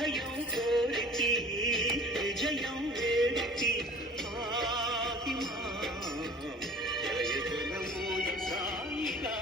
అభయం కోరిచి విజయం వేడిచి ఆదిమా జయగణమోయి సాయిరా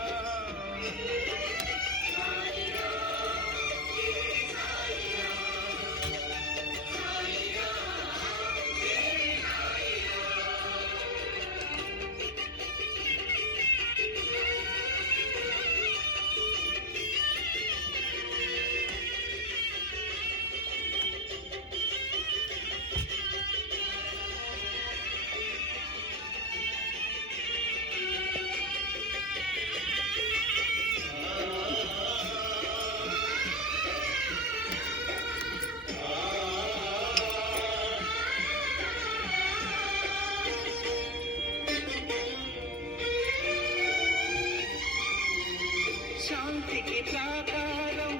శాంతికి ప్రాకారం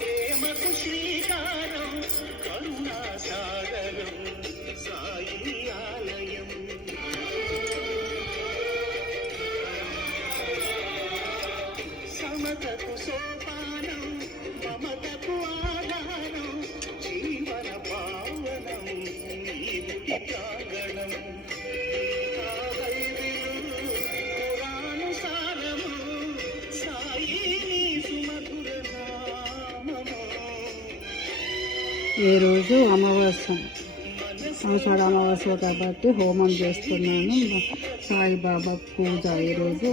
ప్రేమకు శ్రీకారం కరుణా సాగరం సాయి ఆలయం సమతకు సోపానం మమతకు ఆధారం జీవన పావనం ఈ గుడి ప్రాంగణం ఈరోజు అమావాస్య, ఆషాఢ అమావాస్య కాబట్టి హోమం చేస్తున్నాను. సాయిబాబా పూజ ఈరోజు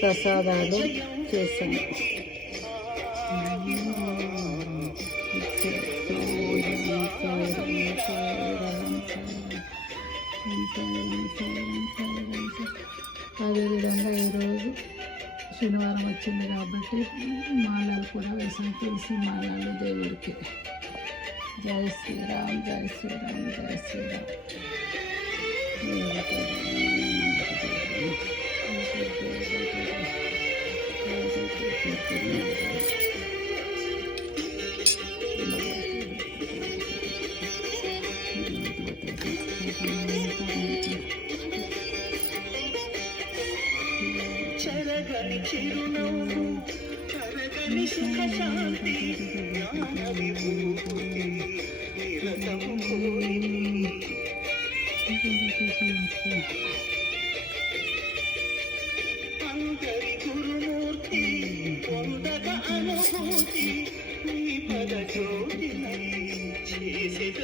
ప్రసాదాలు చేశాను. అదేవిధంగా ఈరోజు శనివారం వచ్చింది కాబట్టి మాలలు కూడా వేసాను, తులసి మాలలు దేవుడికి. జై శ్రీరామ్, జై శ్రీరామ్, జై శ్రీరామ్. చెరగని చిరునవ్వు కరగని సుఖ శాంతి జ్ఞాన విభూతి నిరతము కోరిని అందరి గురుమూర్తి పొందగ అనుభూతి నీ పద జ్యోతినై చేసేద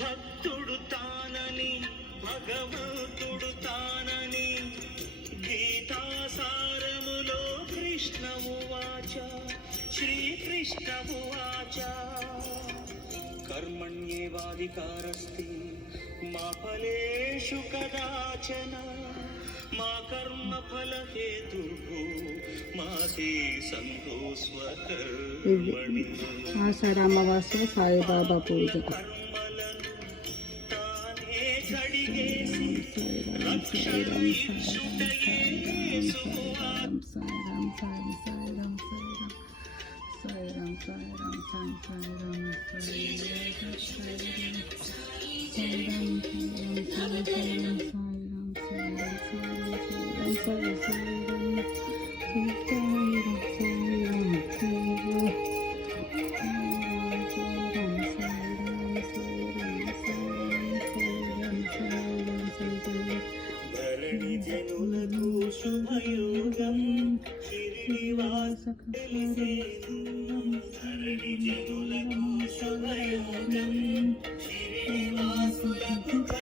భక్తుడు తానని భగవంతుడు తానని గీతాసారములో కృష్ణమువాచ శ్రీకృష్ణమువాచ కర్మణ్యేవాధికారస్తి మా ఫలేషు కదాచన మా కర్మ ఫల హేతుః మాతే సంతోస్వకర్మణి. ఆషాఢ అమావాస్య సాయిబాబా పూజ. శుభయోగం శ్రీనివాస